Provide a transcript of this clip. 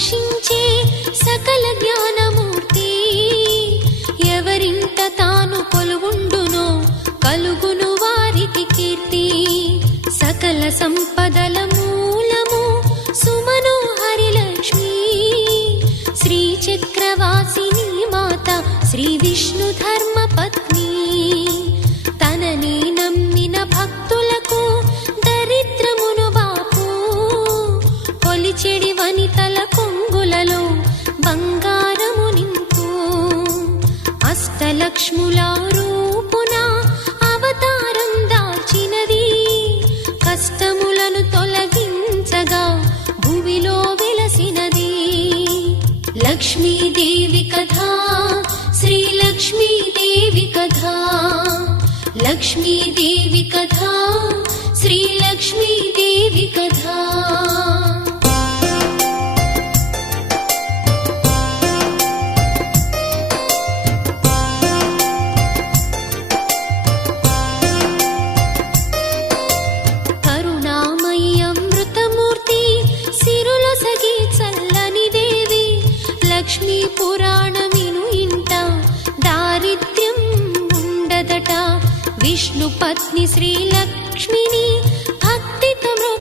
రక్షించే సకల జ్ఞానమూర్తి. ఎవరింట తాను కొలువుండునో కలుగును వారికి కీర్తి. సకల సంపదల మూలము సుమనోహరి లక్ష్మి. శ్రీ చక్రవాసిని మాత శ్రీ విష్ణు ధర్మ పత్ని. తనని నమ్మిన భక్తులకు దరిద్రమును బాపు. కొలిచెడి వనితల కొంగులలో బంగారము నింపు. అష్టలక్ష్ముల రూపున అవతారం దాల్చినది. కష్టములను తొలగించగా భూమిలో వెలసినది. లక్ష్మీదేవి కథ శ్రీ లక్ష్మీదేవి కథ. లక్ష్మీదేవి కథ శ్రీ లక్ష్మీదేవి కథ. కరుణామయి అమృతమూర్తి సిరులొసగి చల్లని దేవి. లక్ష్మీ పురాణమిను ఇంట దారిద్ర్యం ఉండదట. విష్ణు పత్ని శ్రీ లక్ష్మిని